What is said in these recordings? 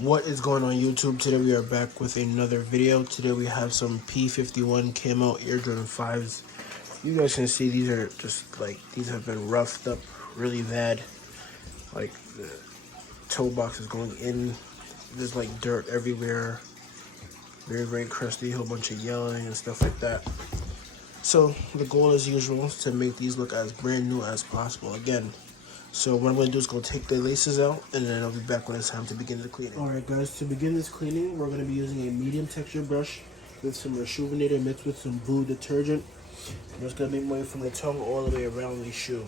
What is going on YouTube? Today we are back with another video. Today we have some P51 Camo Air Jordan 5s. You guys can see these are just like, these have been roughed up really bad. Like the toe box is going in. There's like dirt everywhere. Very crusty, a whole bunch of yelling and stuff like that. So the goal as usual is to make these look as brand new as possible again. So what I'm going to do is go take the laces out, and then I'll be back when it's time to begin the cleaning. Alright guys, to begin this cleaning, we're going to be using a medium texture brush with some Rejuvenator mixed with some Blue detergent. I'm just going to make my way from the tongue all the way around the shoe.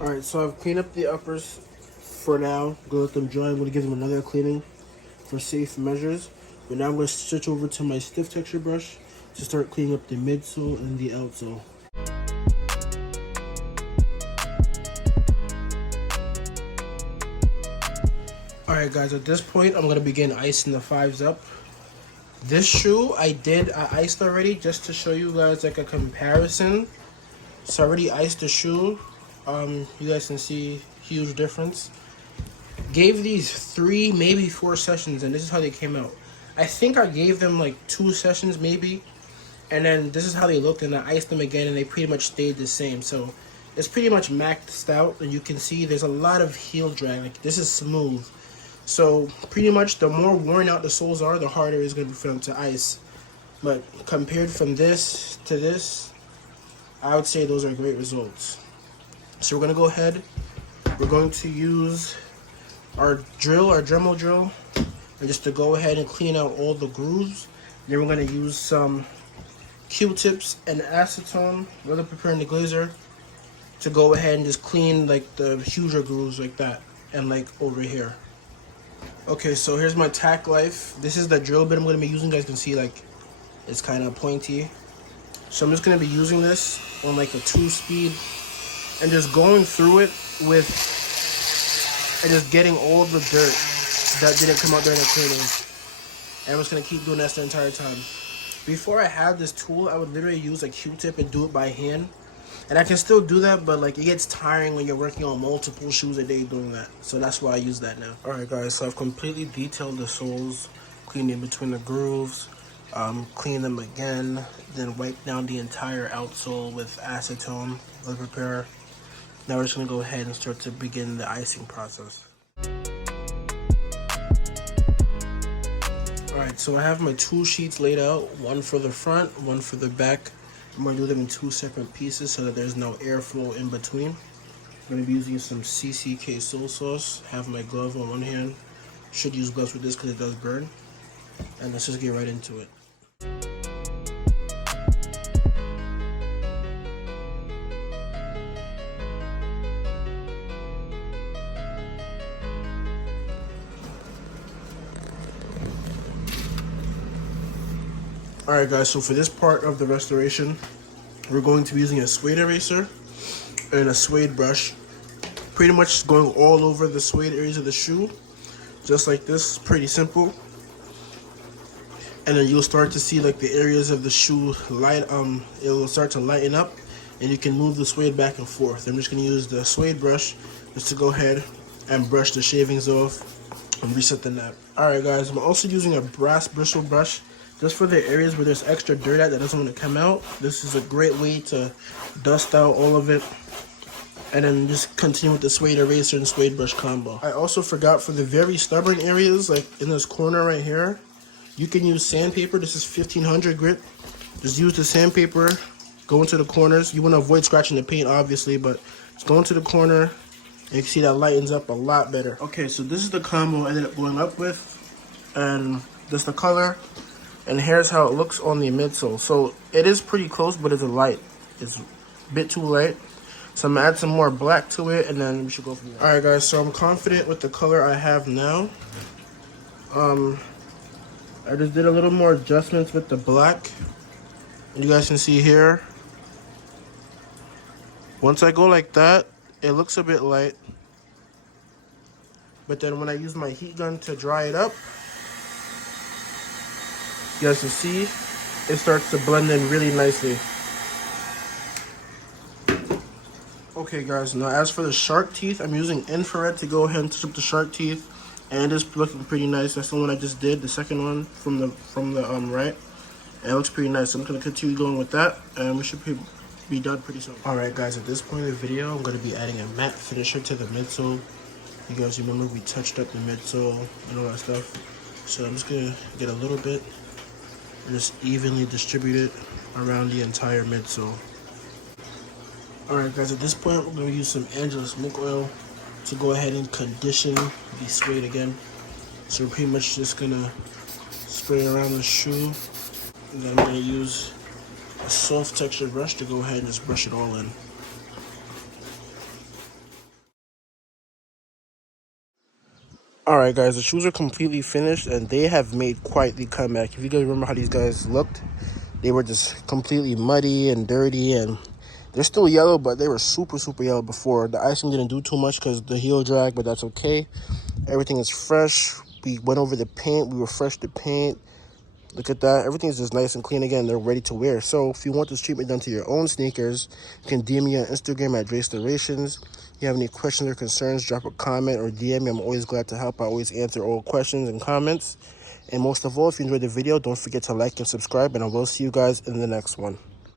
Alright, so I've cleaned up the uppers for now. I'm going to let them dry. I'm going to give them another cleaning for safe measures. But now I'm going to switch over to my stiff texture brush to start cleaning up the midsole and the outsole. Alright guys, at this point I'm going to begin icing the 5s up. This shoe I iced already just to show you guys like a comparison. So I already iced the shoe. You guys can see huge difference. Gave these 3, maybe 4 sessions, and this is how they came out. I think I gave them like 2 sessions maybe, and then this is how they looked, and I iced them again and they pretty much stayed the same. So it's pretty much maxed out, and you can see there's a lot of heel drag. Like this is smooth, so pretty much the more worn out the soles are, the harder it's going to be for them to ice. But compared from this to this, I would say those are great results. So we're going to go ahead, we're going to use our Dremel drill, and just to go ahead and clean out all the grooves. Then we're going to use some Q-tips and acetone, rather preparing the glazer, to go ahead and just clean like the huger grooves like that, and like over here. Okay, so here's my tack life. This is the drill bit I'm going to be using. You guys can see like it's kind of pointy. So I'm just going to be using this on like a 2-speed. And just going through it with, and just getting all the dirt that didn't come out during the cleaning. And I'm just going to keep doing that the entire time. Before I had this tool, I would literally use a Q-tip and do it by hand. And I can still do that, but like it gets tiring when you're working on multiple shoes a day doing that. So that's why I use that now. Alright guys, so I've completely detailed the soles, cleaned in between the grooves, clean them again, then wipe down the entire outsole with acetone, lip repair. Now we're just going to go ahead and start to begin the icing process. Alright, so I have my 2 sheets laid out, one for the front, one for the back. I'm going to do them in 2 separate pieces so that there's no airflow in between. I'm going to be using some CCK sole sauce. Have my glove on one hand. Should use gloves with this because it does burn. And let's just get right into it. Alright guys, so for this part of the restoration, we're going to be using a suede eraser and a suede brush. Pretty much going all over the suede areas of the shoe, just like this, pretty simple. And then you'll start to see like the areas of the shoe light, it will start to lighten up, and you can move the suede back and forth. I'm just going to use the suede brush just to go ahead and brush the shavings off and reset the nap. Alright guys, I'm also using a brass bristle brush. Just for the areas where there's extra dirt that doesn't want to come out. This is a great way to dust out all of it. And then just continue with the suede eraser and suede brush combo. I also forgot for the very stubborn areas, like in this corner right here, you can use sandpaper. This is 1500 grit. Just use the sandpaper, go into the corners. You want to avoid scratching the paint, obviously, but just go into the corner, and you can see that lightens up a lot better. Okay, so this is the combo I ended up going up with, and just the color. And here's how it looks on the midsole. So it is pretty close, but it's light. It's a bit too light. So I'm gonna add some more black to it, and then we should go from there. Alright guys, so I'm confident with the color I have now. I just did a little more adjustments with the black. And you guys can see here. Once I go like that, it looks a bit light. But then when I use my heat gun to dry it up, you guys can see it starts to blend in really nicely. Okay guys, now as for the shark teeth, I'm using infrared to go ahead and touch up the shark teeth, and it's looking pretty nice. That's the one I just did, the second one from the right, and it looks pretty nice. So I'm gonna continue going with that, and we should be done pretty soon. All right guys, at this point in the video, I'm gonna be adding a matte finisher to the midsole. You guys remember we touched up the midsole and all that stuff, so I'm just gonna get a little bit and just evenly distribute it around the entire midsole. Alright guys, at this point we're going to use some Angela Smoke Oil to go ahead and condition the suede again. So we're pretty much just going to spray around the shoe, and then I'm going to use a soft texture brush to go ahead and just brush it all in. Alright guys, the shoes are completely finished and they have made quite the comeback. If you guys remember how these guys looked, they were just completely muddy and dirty, and they're still yellow, but they were super yellow before. The icing didn't do too much because the heel drag, but that's okay. Everything is fresh. We went over the paint. We refreshed the paint. Look at that. Everything is just nice and clean again. They're ready to wear. So if you want this treatment done to your own sneakers, you can DM me on Instagram at Dracedorations. If you have any questions or concerns, drop a comment or DM me. I'm always glad to help. I always answer all questions and comments. And most of all, if you enjoyed the video, don't forget to like and subscribe, and I will see you guys in the next one.